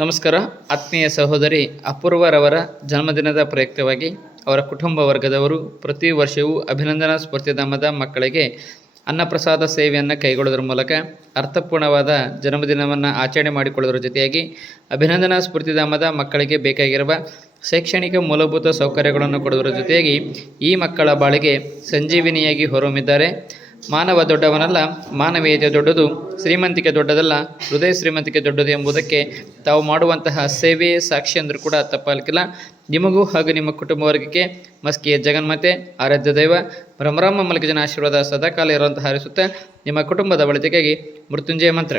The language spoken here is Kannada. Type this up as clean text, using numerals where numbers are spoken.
ನಮಸ್ಕಾರ. ಆತ್ಮೀಯ ಸಹೋದರಿ ಅಪೂರ್ವರವರ ಜನ್ಮದಿನದ ಪ್ರಯುಕ್ತವಾಗಿ ಅವರ ಕುಟುಂಬ ವರ್ಗದವರು ಪ್ರತಿ ವರ್ಷವೂ ಅಭಿನಂದನಾ ಸ್ಫೂರ್ತಿಧಾಮದ ಮಕ್ಕಳಿಗೆ ಅನ್ನಪ್ರಸಾದ ಸೇವೆಯನ್ನು ಕೈಗೊಳ್ಳೋದ್ರ ಮೂಲಕ ಅರ್ಥಪೂರ್ಣವಾದ ಜನ್ಮದಿನವನ್ನು ಆಚರಣೆ ಮಾಡಿಕೊಳ್ಳೋದ್ರ ಜೊತೆಯಾಗಿ ಅಭಿನಂದನಾ ಸ್ಫೂರ್ತಿಧಾಮದ ಮಕ್ಕಳಿಗೆ ಬೇಕಾಗಿರುವ ಶೈಕ್ಷಣಿಕ ಮೂಲಭೂತ ಸೌಕರ್ಯಗಳನ್ನು ಕೊಡೋದ್ರ ಜೊತೆಯಾಗಿ ಈ ಮಕ್ಕಳ ಬಾಳಿಗೆ ಸಂಜೀವಿನಿಯಾಗಿ ಹೊರಹೊಮ್ಮಿದ್ದಾರೆ. ಮಾನವ ದೊಡ್ಡವನಲ್ಲ, ಮಾನವೀಯತೆ ದೊಡ್ಡದು, ಶ್ರೀಮಂತಿಕೆ ದೊಡ್ಡದಲ್ಲ, ಹೃದಯ ಶ್ರೀಮಂತಿಕೆ ದೊಡ್ಡದು ಎಂಬುದಕ್ಕೆ ತಾವು ಮಾಡುವಂತಹ ಸೇವೆಯೇ ಸಾಕ್ಷಿ ಅಂದರೂ ಕೂಡ ತಪ್ಪಾಗಲಿಕ್ಕಿಲ್ಲ. ನಿಮಗೂ ಹಾಗೂ ನಿಮ್ಮ ಕುಟುಂಬ ವರ್ಗಕ್ಕೆ ಮಸ್ಕಿಯ ಜಗನ್ಮಾತೆ, ಆರಾಧ್ಯ ದೈವ ಬ್ರಹ್ಮರಾಮ ಮಲ್ಲಿಕಾರ್ಜುನ ಆಶೀರ್ವಾದ ಸದಾಕಾಲ ಇರುವಂತಹ ಹಾರಿಸುತ್ತಾ ನಿಮ್ಮ ಕುಟುಂಬದ ಒಳಿತಿಗಾಗಿ ಮೃತ್ಯುಂಜಯ ಮಂತ್ರ.